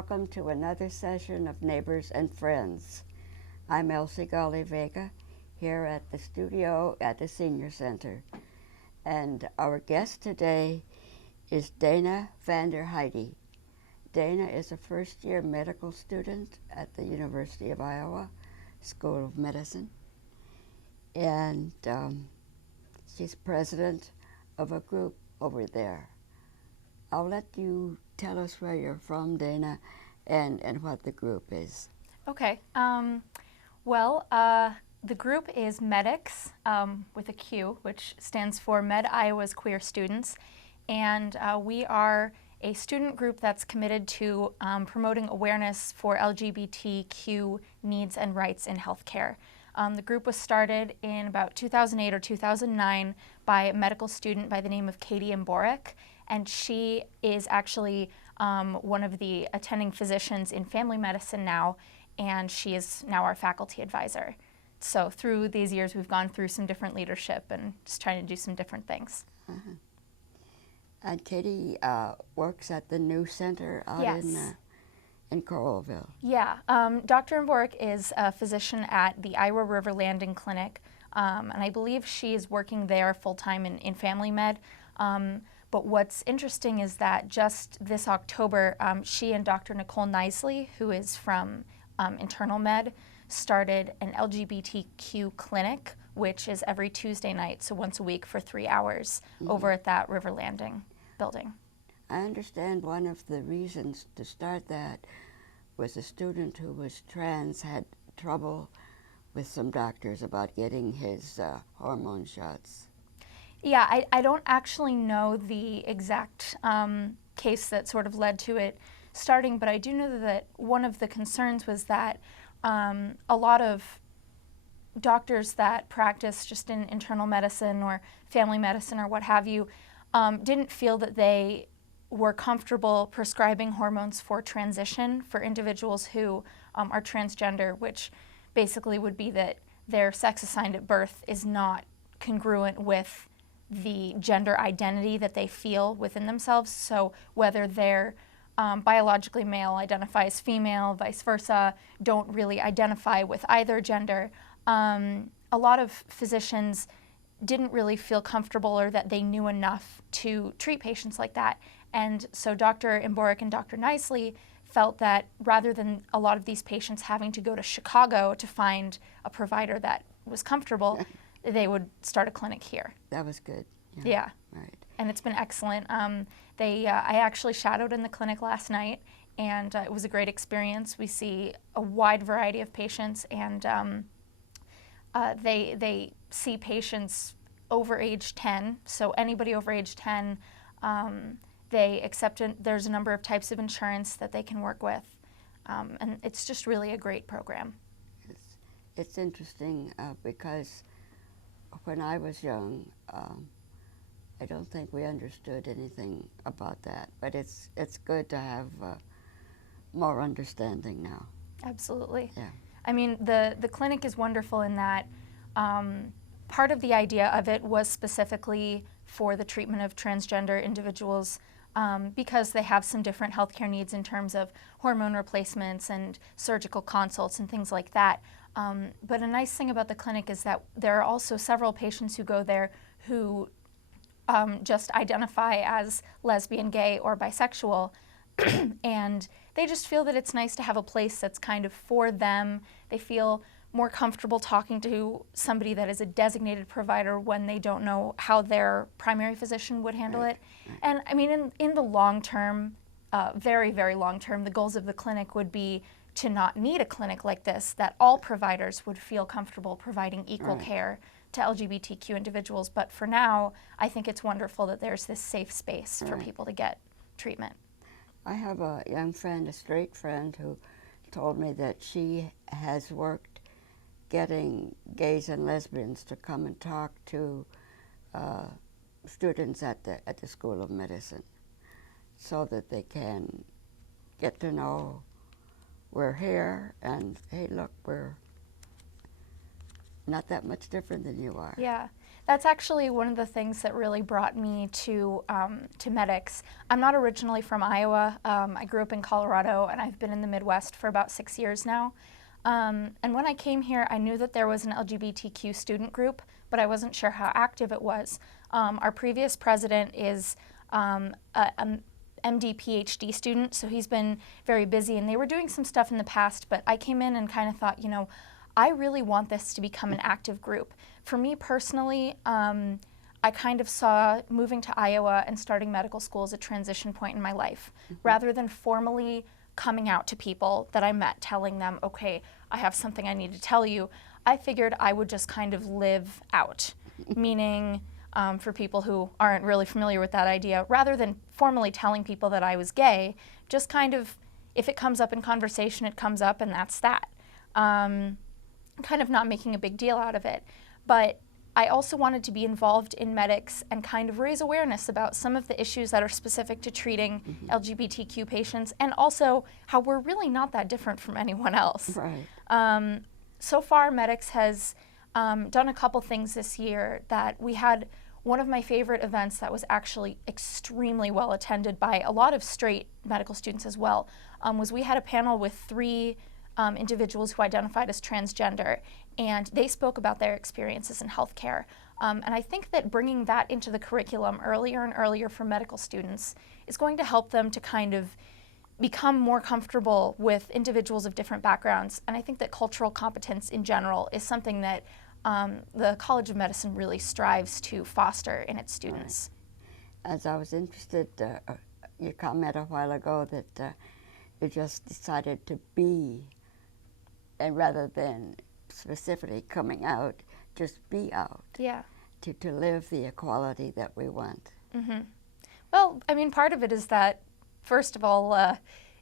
welcome to another session of Neighbors and Friends. I'm Elsie Vega here at the studio at the Senior Center. And our guest today is Dana Vander Heide. Dana is a first-year medical student at the University of Iowa School of Medicine. And she's president of a group over there. I'll let you tell us where you're from, Dana, and what the group is. Okay. The group is MEDIQS with a Q, which stands for Med Iowa's Queer Students. And we are a student group that's committed to promoting awareness for LGBTQ needs and rights in healthcare. The group was started in about 2008 or 2009 by a medical student by the name of Katie Mborick, and she is actually one of the attending physicians in family medicine now, and she is now our faculty advisor. So through these years, we've gone through some different leadership and just trying to do some different things. Uh-huh. And Katie works at the new center out in Coralville. Yeah, Dr. Mborick is a physician at the Iowa River Landing Clinic, and I believe she is working there full-time in family med. But what's interesting is that just this October, she and Dr. Nicole Knisely, who is from internal med, started an LGBTQ clinic, which is every Tuesday night, so once a week for 3 hours, over at that River Landing building. I understand one of the reasons to start that was a student who was trans had trouble with some doctors about getting his hormone shots. Yeah, I don't actually know the exact case that sort of led to it starting, but I do know that one of the concerns was that a lot of doctors that practice just in internal medicine or family medicine or what have you didn't feel that they were comfortable prescribing hormones for transition for individuals who are transgender, which basically would be that their sex assigned at birth is not congruent with the gender identity that they feel within themselves. So whether they're biologically male, identify as female, vice versa, don't really identify with either gender, a lot of physicians didn't really feel comfortable or that they knew enough to treat patients like that. And so Dr. Mborick and Dr. Knisely felt that rather than a lot of these patients having to go to Chicago to find a provider that was comfortable, they would start a clinic here. That was good. Yeah. Right. And it's been excellent. I actually shadowed in the clinic last night, and it was a great experience. We see a wide variety of patients, and they see patients over age 10, so anybody over age 10, they accept there's a number of types of insurance that they can work with, and it's just really a great program. It's interesting because when I was young, I don't think we understood anything about that, but it's good to have more understanding now. Absolutely. Yeah. I mean, the clinic is wonderful in that part of the idea of it was specifically for the treatment of transgender individuals because they have some different healthcare needs in terms of hormone replacements and surgical consults and things like that. But a nice thing about the clinic is that there are also several patients who go there who just identify as lesbian, gay, or bisexual, and they just feel that it's nice to have a place that's kind of for them. They feel more comfortable talking to somebody that is a designated provider when they don't know how their primary physician would handle it. And I mean, in the long term, very, very long term, the goals of the clinic would be to not need a clinic like this, that all providers would feel comfortable providing equal care to LGBTQ individuals. But for now, I think it's wonderful that there's this safe space for people to get treatment. I have a young friend, a straight friend, who told me that she has worked getting gays and lesbians to come and talk to students at the School of Medicine so that they can get to know we're here and, hey, look, we're not that much different than you are. Yeah, that's actually one of the things that really brought me to MEDIQS. I'm not originally from Iowa. I grew up in Colorado, and I've been in the Midwest for about 6 years now. And when I came here, I knew that there was an LGBTQ student group, but I wasn't sure how active it was. Our previous president is a MD PhD student, so he's been very busy, and they were doing some stuff in the past, but I came in and kind of thought, I really want this to become an active group. For me personally, I kind of saw moving to Iowa and starting medical school as a transition point in my life. Rather than formally coming out to people that I met, telling them, okay, I have something I need to tell you, I figured I would just kind of live out, meaning for people who aren't really familiar with that idea, rather than formally telling people that I was gay, just kind of, if it comes up in conversation, it comes up and that's that. Kind of not making a big deal out of it. But I also wanted to be involved in MEDIQS and kind of raise awareness about some of the issues that are specific to treating LGBTQ patients, and also how we're really not that different from anyone else. Right. So far, MEDIQS has done a couple things this year. That we had one of my favorite events that was actually extremely well attended by a lot of straight medical students as well, was we had a panel with 3 individuals who identified as transgender, and they spoke about their experiences in healthcare. And I think that bringing that into the curriculum earlier and earlier for medical students is going to help them to kind of become more comfortable with individuals of different backgrounds. And I think that cultural competence in general is something that the College of Medicine really strives to foster in its students. Right. As I was interested, you commented a while ago that you just decided to be, and rather than specifically coming out, just be out. Yeah. To live the equality that we want. Well, I mean, part of it is that, first of all,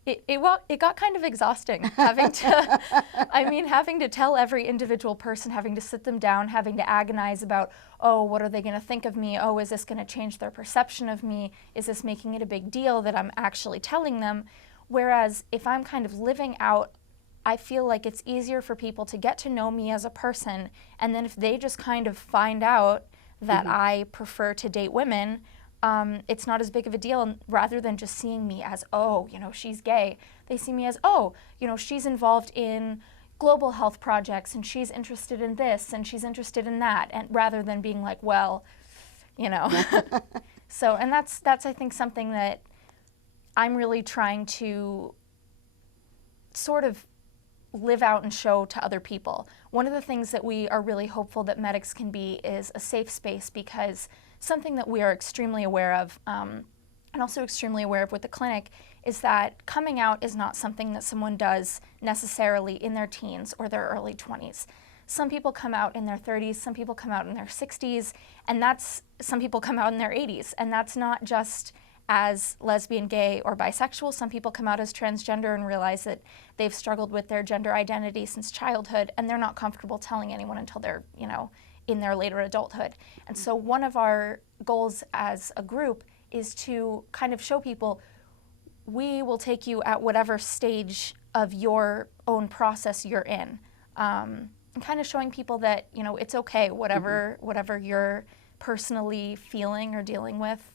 it got kind of exhausting having to, having to tell every individual person, having to sit them down, having to agonize about, oh, what are they going to think of me? Oh, is this going to change their perception of me? Is this making it a big deal that I'm actually telling them? Whereas if I'm kind of living out, I feel like it's easier for people to get to know me as a person, and then if they just kind of find out that I prefer to date women, it's not as big of a deal. And rather than just seeing me as, oh, she's gay, they see me as, oh, she's involved in global health projects, and she's interested in this, and she's interested in that, and rather than being like, well, So, and that's I think something that I'm really trying to sort of live out and show to other people. One of the things that we are really hopeful that MEDIQS can be is a safe space, because something that we are extremely aware of, and also extremely aware of with the clinic, is that coming out is not something that someone does necessarily in their teens or their early 20s. Some people come out in their 30s, some people come out in their 60s, and some people come out in their 80s, and that's not just as lesbian, gay, or bisexual. Some people come out as transgender and realize that they've struggled with their gender identity since childhood, and they're not comfortable telling anyone until they're, in their later adulthood. And so one of our goals as a group is to kind of show people, we will take you at whatever stage of your own process you're in. And kind of showing people that, it's okay, whatever you're personally feeling or dealing with,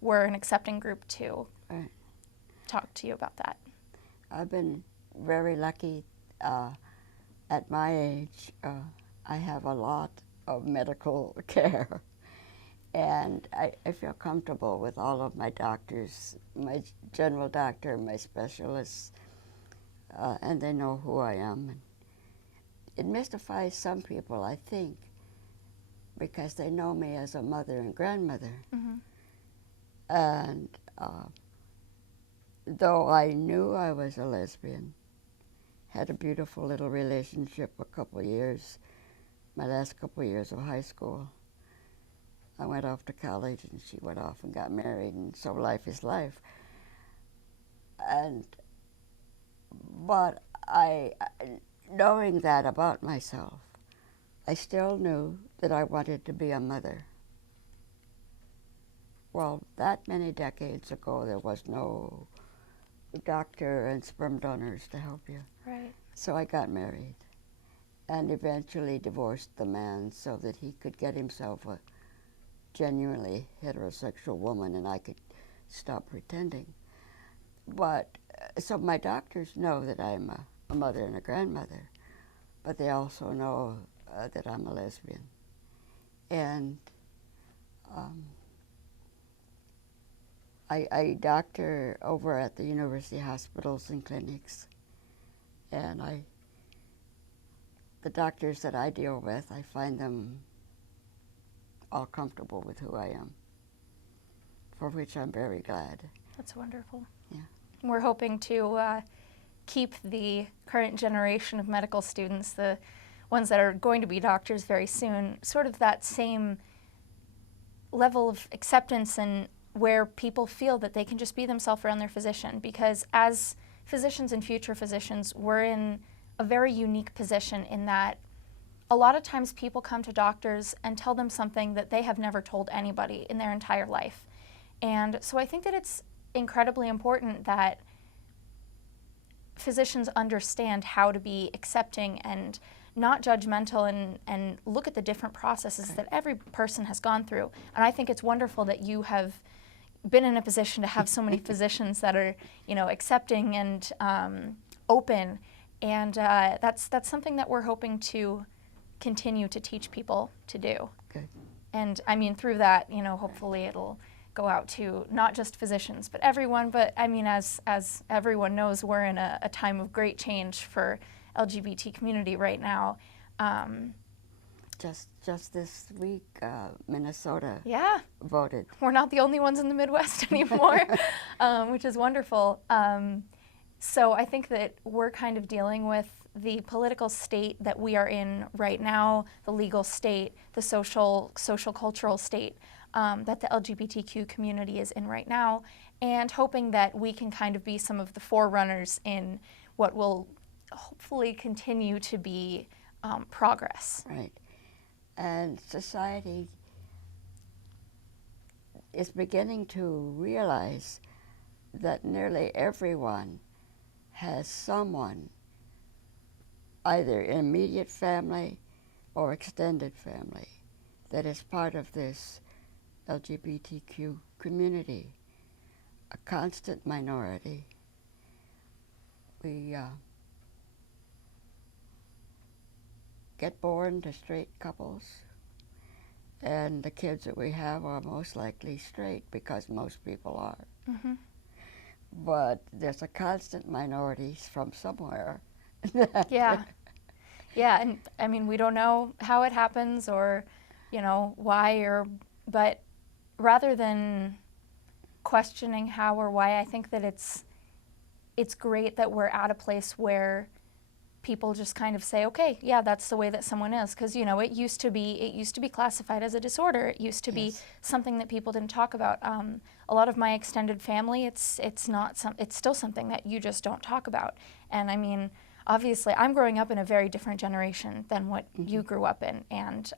we're an accepting group to talk to you about that. I've been very lucky at my age. I have a lot of medical care, and I feel comfortable with all of my doctors, my general doctor, my specialists, and they know who I am. It mystifies some people, I think, because they know me as a mother and grandmother. And though I knew I was a lesbian, had a beautiful little relationship a couple of years, my last couple of years of high school. I went off to college and she went off and got married, and so life is life. But knowing that about myself, I still knew that I wanted to be a mother. Well, that many decades ago, there was no doctor and sperm donors to help you. Right. So I got married. and eventually divorced the man so that he could get himself a genuinely heterosexual woman and I could stop pretending. But so my doctors know that I'm a mother and a grandmother, but they also know that I'm a lesbian. And I doctor over at the university hospitals and clinics, and the doctors that I deal with, I find them all comfortable with who I am, for which I'm very glad. That's wonderful. Yeah. We're hoping to keep the current generation of medical students, the ones that are going to be doctors very soon, sort of that same level of acceptance and where people feel that they can just be themselves around their physician. Because as physicians and future physicians, we're in a very unique position in that a lot of times people come to doctors and tell them something that they have never told anybody in their entire life. And so I think that it's incredibly important that physicians understand how to be accepting and not judgmental and look at the different processes that every person has gone through. And I think it's wonderful that you have been in a position to have so many physicians that are, accepting and open. And that's something that we're hoping to continue to teach people to do. Good. And I mean, through that, hopefully it'll go out to not just physicians, but everyone. But I mean, as everyone knows, we're in a time of great change for LGBT community right now. Just this week, Minnesota Yeah, voted. we're not the only ones in the Midwest anymore, which is wonderful. So I think that we're kind of dealing with the political state that we are in right now, the legal state, the social cultural state that the LGBTQ community is in right now, and hoping that we can kind of be some of the forerunners in what will hopefully continue to be progress. Right. And society is beginning to realize that nearly everyone has someone, either immediate family or extended family, that is part of this LGBTQ community, a constant minority. We get born to straight couples, and the kids that we have are most likely straight because most people are. Mm-hmm. But there's a constant minority from somewhere. Yeah. Yeah, and I mean, we don't know how it happens or, why but rather than questioning how or why, I think that it's great that we're at a place where people just kind of say, okay, yeah, that's the way that someone is, because it used to be classified as a disorder. It used to be something that people didn't talk about. A lot of my extended family, it's still something that you just don't talk about. And I mean, obviously, I'm growing up in a very different generation than what you grew up in, and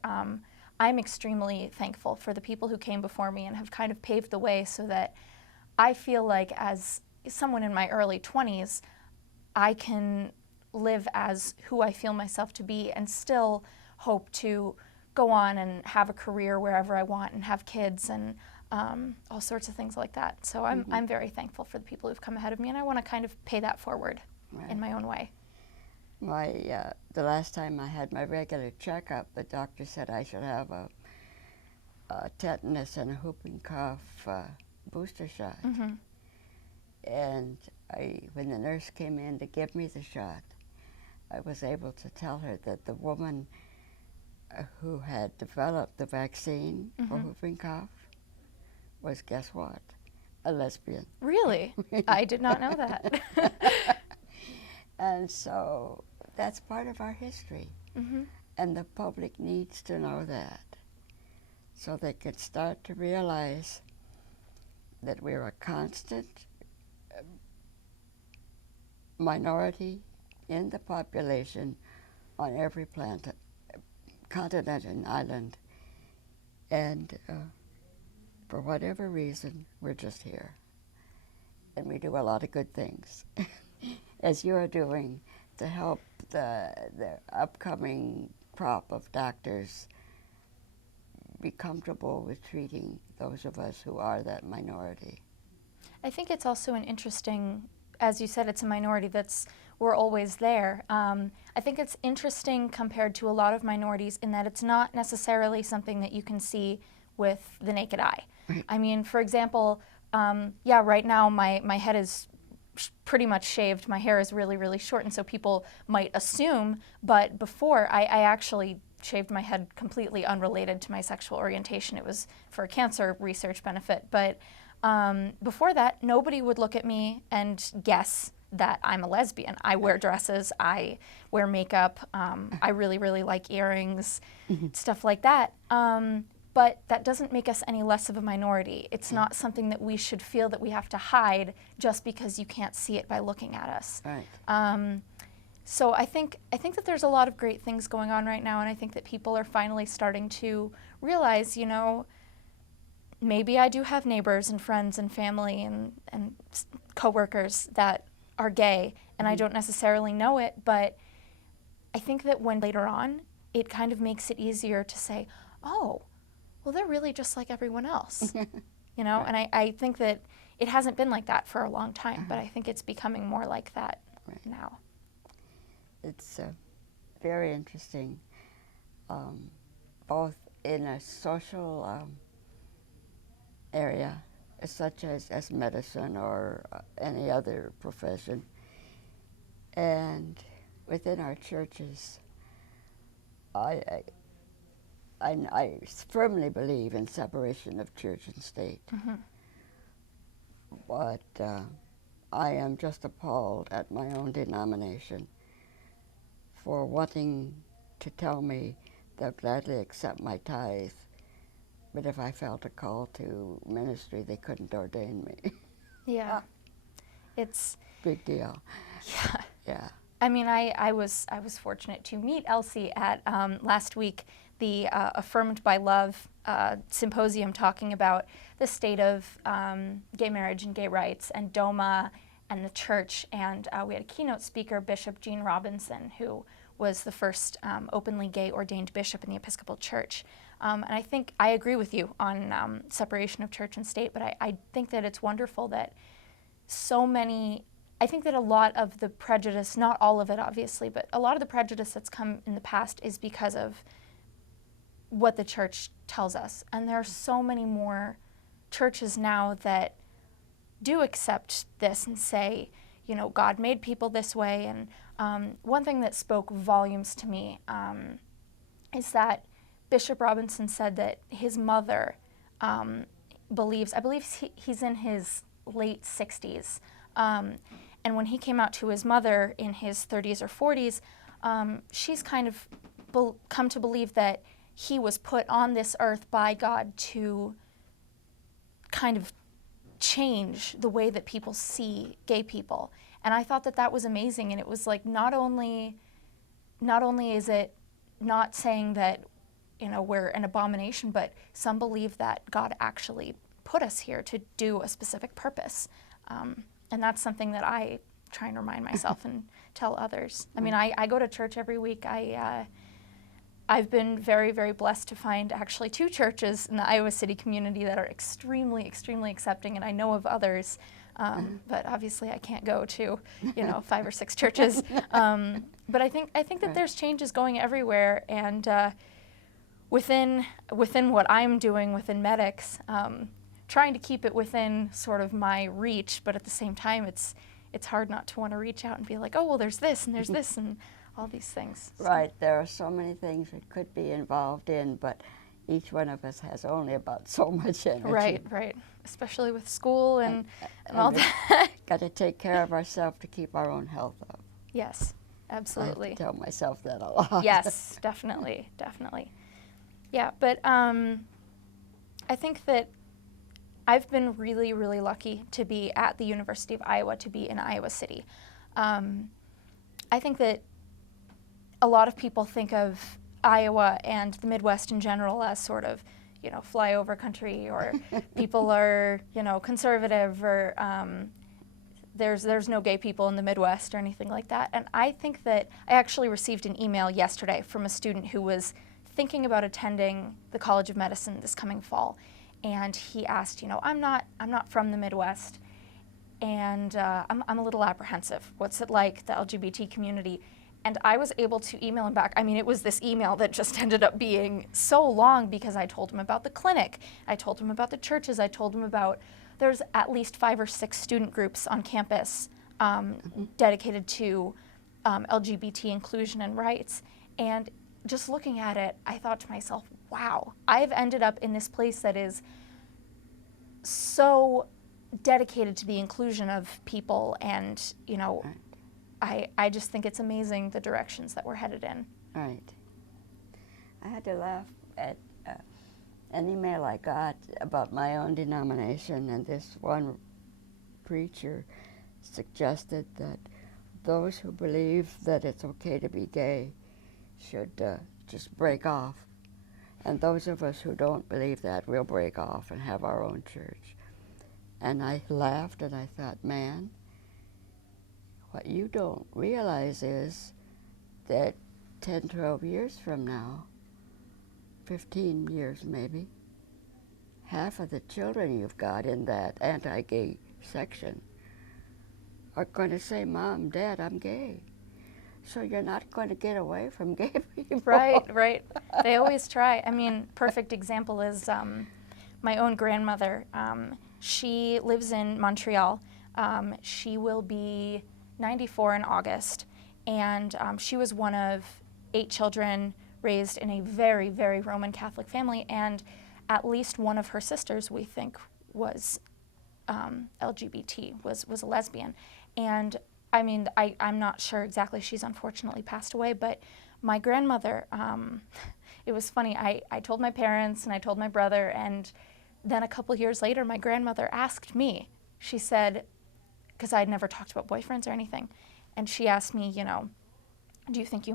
I'm extremely thankful for the people who came before me and have kind of paved the way so that I feel like as someone in my early 20s, I can live as who I feel myself to be and still hope to go on and have a career wherever I want and have kids and all sorts of things like that. So I'm very thankful for the people who've come ahead of me, and I want to kind of pay that forward in my own way. The last time I had my regular checkup, the doctor said I should have a tetanus and a whooping cough booster shot. Mm-hmm. And when the nurse came in to give me the shot, I was able to tell her that the woman who had developed the vaccine for whooping cough was, guess what? A lesbian. Really? I did not know that. And so that's part of our history. Mm-hmm. And the public needs to know that so they can start to realize that we're a constant minority in the population on every continent and island. And for whatever reason, we're just here. And we do a lot of good things, as you're doing to help the upcoming crop of doctors be comfortable with treating those of us who are that minority. I think it's also an interesting, as you said, it's a minority we're always there. I think it's interesting compared to a lot of minorities in that it's not necessarily something that you can see with the naked eye. Right. I mean, for example, right now my head is pretty much shaved. My hair is really, really short, and so people might assume, but before I actually shaved my head completely unrelated to my sexual orientation. It was for a cancer research benefit. But before that, nobody would look at me and guess that I'm a lesbian. I wear dresses, I wear makeup, I really, really like earrings, stuff like that. But that doesn't make us any less of a minority. It's not something that we should feel that we have to hide just because you can't see it by looking at us. Right. So I think that there's a lot of great things going on right now, and I think that people are finally starting to realize, you know, maybe I do have neighbors and friends and family and coworkers that are gay, and I don't necessarily know it, but I think that when later on, it kind of makes it easier to say, oh, well, they're really just like everyone else, you know? Right. And I think that it hasn't been like that for a long time, but I think it's becoming more like that now. It's very interesting, both in a social area, such as medicine or any other profession, and within our churches. I firmly believe in separation of church and state, but I am just appalled at my own denomination for wanting to tell me they'll gladly accept my tithe, but if I felt a call to ministry, they couldn't ordain me. Yeah, it's Big deal. yeah. Yeah. I mean, I was fortunate to meet Elsie at last week, the Affirmed by Love symposium, talking about the state of gay marriage and gay rights and DOMA and the church. And we had a keynote speaker, Bishop Gene Robinson, who was the first openly gay ordained bishop in the Episcopal Church. And I think I agree with you on separation of church and state, but I think that it's wonderful that so many, I think that a lot of the prejudice, not all of it obviously, but a lot of the prejudice that's come in the past is because of what the church tells us. And there are so many more churches now that do accept this and say, you know, God made people this way. And one thing that spoke volumes to me is that Bishop Robinson said that his mother believes, I believe he's in his late 60s, and when he came out to his mother in his 30s or 40s, she's kind of come to believe that he was put on this earth by God to kind of change the way that people see gay people. And I thought that that was amazing. And it was like, not only is it not saying that, you know, we're an abomination, but some believe that God actually put us here to do a specific purpose. And that's something that I try and remind myself and tell others. I mean, I go to church every week. I've been very, very blessed to find actually 2 churches in the Iowa City community that are extremely, extremely accepting, and I know of others, but obviously I can't go to, you know, 5 or 6 churches. But I think that there's changes going everywhere, and within what I'm doing within MEDIQS, trying to keep it within sort of my reach, but at the same time, it's hard not to want to reach out and be like, oh, well, there's this and there's this and all these things. So. Right, there are so many things we could be involved in, but each one of us has only about so much energy. Right, especially with school and all that. Got to take care of ourselves to keep our own health up. Yes, absolutely. I have to tell myself that a lot. Yes, definitely. Yeah, but I think that I've been really, really lucky to be at the University of Iowa, to be in Iowa City. I think that a lot of people think of Iowa and the Midwest in general as sort of, you know, flyover country, or people are, you know, conservative, or there's no gay people in the Midwest or anything like that. And I think that I actually received an email yesterday from a student who was thinking about attending the College of Medicine this coming fall, and he asked, I'm not from the Midwest, and I'm a little apprehensive. What's it like, the LGBT community? And I was able to email him back. I mean, it was this email that just ended up being so long because I told him about the clinic, I told him about the churches, I told him about there's at least 5 or 6 student groups on campus dedicated to LGBT inclusion and rights. And just looking at it, I thought to myself, wow, I've ended up in this place that is so dedicated to the inclusion of people, and I just think it's amazing the directions that we're headed in. Right. I had to laugh at an email I got about my own denomination, and this one preacher suggested that those who believe that it's okay to be gay should just break off. And those of us who don't believe that, we'll break off and have our own church. And I laughed and I thought, man, what you don't realize is that 10, 12 years from now, 15 years maybe, half of the children you've got in that anti-gay section are going to say, Mom, Dad, I'm gay. So you're not going to get away from gay people. Right. They always try. I mean, perfect example is my own grandmother. She lives in Montreal. She will be 94 in August, and she was one of 8 children raised in a very, very Roman Catholic family, and at least one of her sisters, we think, was LGBT, was a lesbian. And I mean, I'm not sure exactly, she's unfortunately passed away, but my grandmother, it was funny, I told my parents and I told my brother, and then a couple years later, my grandmother asked me, she said, because I'd never talked about boyfriends or anything, and she asked me, do you think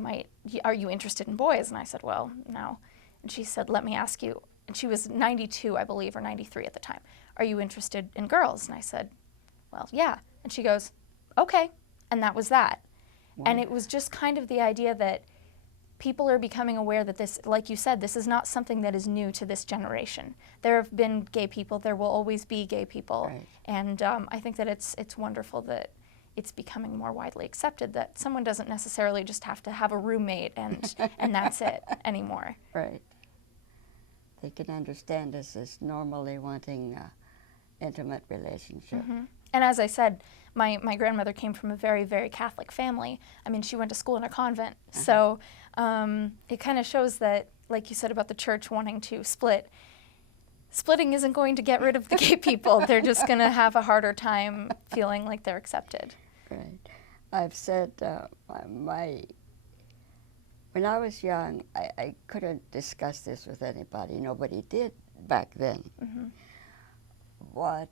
are you interested in boys? And I said, well, no. And she said, let me ask you, and she was 92, I believe, or 93 at the time, are you interested in girls? And I said, well, yeah. And she goes, okay. And that was that. Wow. And it was just kind of the idea that people are becoming aware that this, like you said, this is not something that is new to this generation. There have been gay people, there will always be gay people. Right. And I think that it's wonderful that it's becoming more widely accepted that someone doesn't necessarily just have to have a roommate and that's it anymore. Right. They can understand us as normally wanting an intimate relationship. Mm-hmm. And as I said, my grandmother came from a very, very Catholic family. I mean, she went to school in a convent. Uh-huh. So it kind of shows that, like you said about the church wanting to split, splitting isn't going to get rid of the gay people. They're just going to have a harder time feeling like they're accepted. Right. I've said when I was young, I couldn't discuss this with anybody. Nobody did back then. Mm-hmm. But,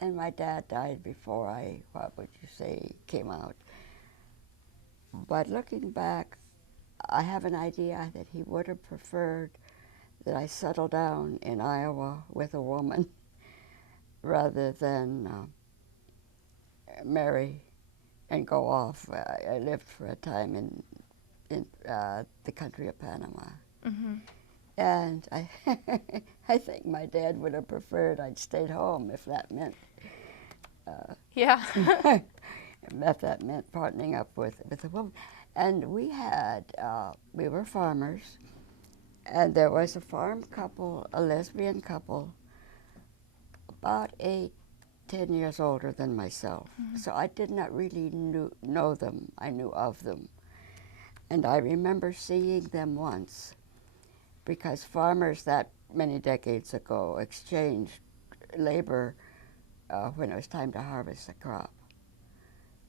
and my dad died before what would you say, came out. But looking back, I have an idea that he would have preferred that I settle down in Iowa with a woman rather than marry and go off. I lived for a time in the country of Panama. Mm-hmm. And I think my dad would have preferred I'd stayed home if that meant yeah. if that meant partnering up with a woman. And we were farmers, and there was a farm couple, a lesbian couple, about 8, 10 years older than myself. Mm-hmm. So I did not really know them. I knew of them. And I remember seeing them once, because farmers that many decades ago exchanged labor when it was time to harvest the crop.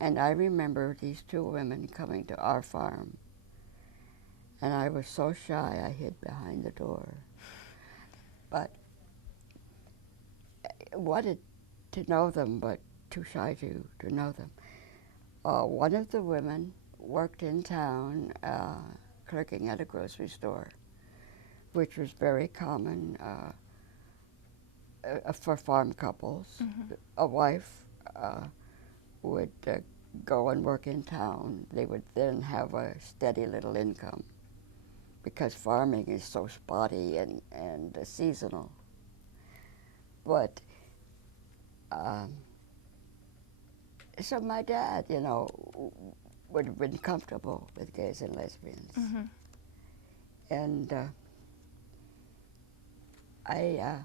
And I remember these 2 women coming to our farm, and I was so shy I hid behind the door. But I wanted to know them, but too shy to know them. One of the women worked in town clerking at a grocery store, which was very common for farm couples. Mm-hmm. A wife would go and work in town, they would then have a steady little income because farming is so spotty and seasonal. But so my dad, you know, would have been comfortable with gays and lesbians. Mm-hmm. And I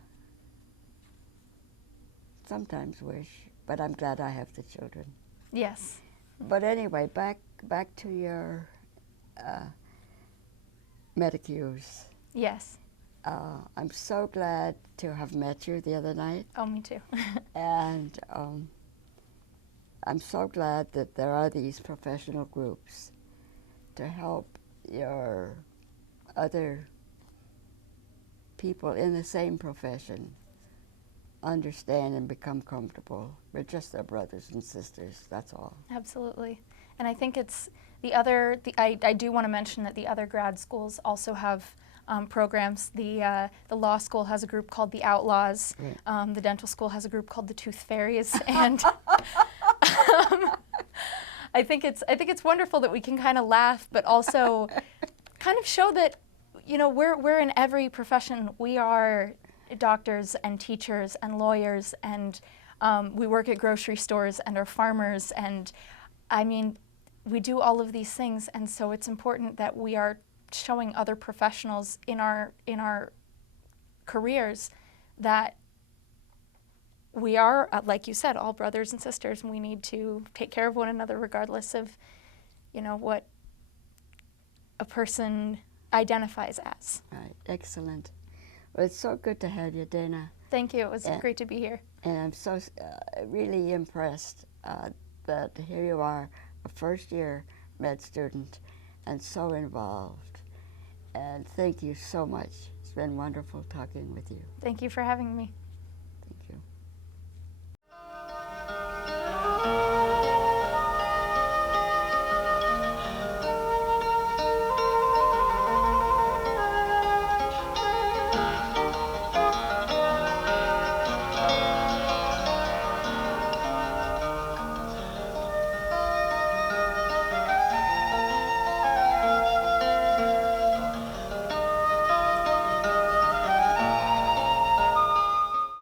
sometimes wish, but I'm glad I have the children. Yes. But anyway, back to your MEDIQS. Yes. I'm so glad to have met you the other night, Oh, me too. and I'm so glad that there are these professional groups to help your other people in the same profession understand and become comfortable. We're just their brothers and sisters, that's all. Absolutely. And I think it's I do want to mention that the other grad schools also have programs. The law school has a group called the Outlaws. Right. The dental school has a group called the Tooth Fairies. And I think it's wonderful that we can kind of laugh, but also kind of show that, you know, we're in every profession. We are doctors and teachers and lawyers, and we work at grocery stores and are farmers, and I mean, we do all of these things, and so it's important that we are showing other professionals in our careers that we are, like you said, all brothers and sisters, and we need to take care of one another regardless of, you know, what a person identifies as. Right, excellent. Well, it's so good to have you, Dana. Thank you. It was great to be here. And I'm so really impressed that here you are, a first-year med student, and so involved. And thank you so much. It's been wonderful talking with you. Thank you for having me.